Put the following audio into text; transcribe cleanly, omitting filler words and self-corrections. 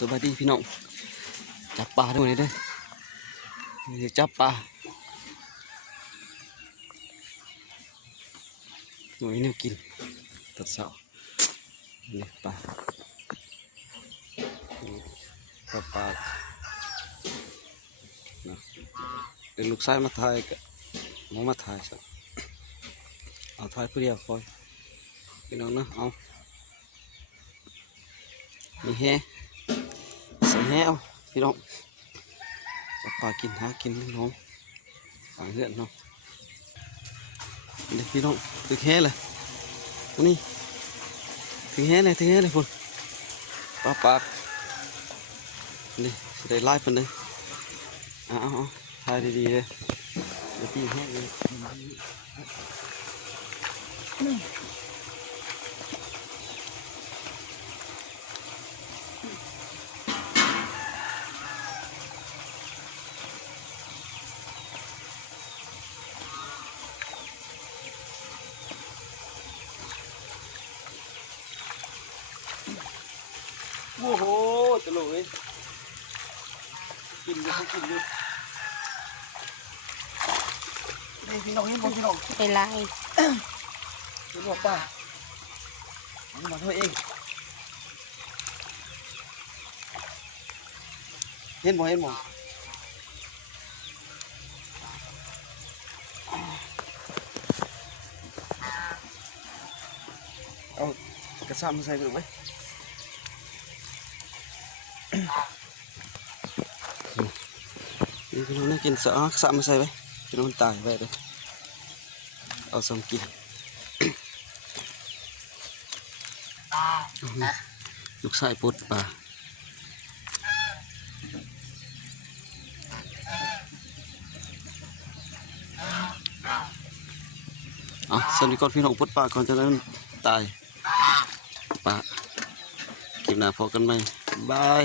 สวัสดีพี่น้องจับปลาด้วยเด้อจับปลาหน่วยนี่กินตัดเสานี่ปลาปลานะเป็นลูกชายมาถ่ายกับมาถ่ายซะเอาถ่ายเพื่อเดียวคอยพี่น้องนะเอานี่แฮใส่แฮเอาพี่น้องจับปลากินหากินพี่น้องฝากเพื่อนเนาะเด็กพี่น้องตึกแฮเลยนี่ตึกแฮเลยพุ่นปลานี่ได้ไล่พุ่นเลยเอาถ่ายดีๆเลยเดี๋ยวตีแฮเลยโอ้โหตลกเลยกินอยู่กินอยู่นี่พี่น้องนี่พี่น้องเป็นไรพี่น้องป้าเอามาเท่าเองเห็นบ่เอากระซ้ำมาใส่ไปไหมนี่พี่น้องน่ากินสะอาดซ้ำมาใส่ไว้พี่น้องตายไว้เลยเอาสมกินลูกไส้ปดปลาสวัสดีก่อนพี่น้องปดปลาก่อนจะนั้นตายปลาเก็บหน้าพอกันไหมบาย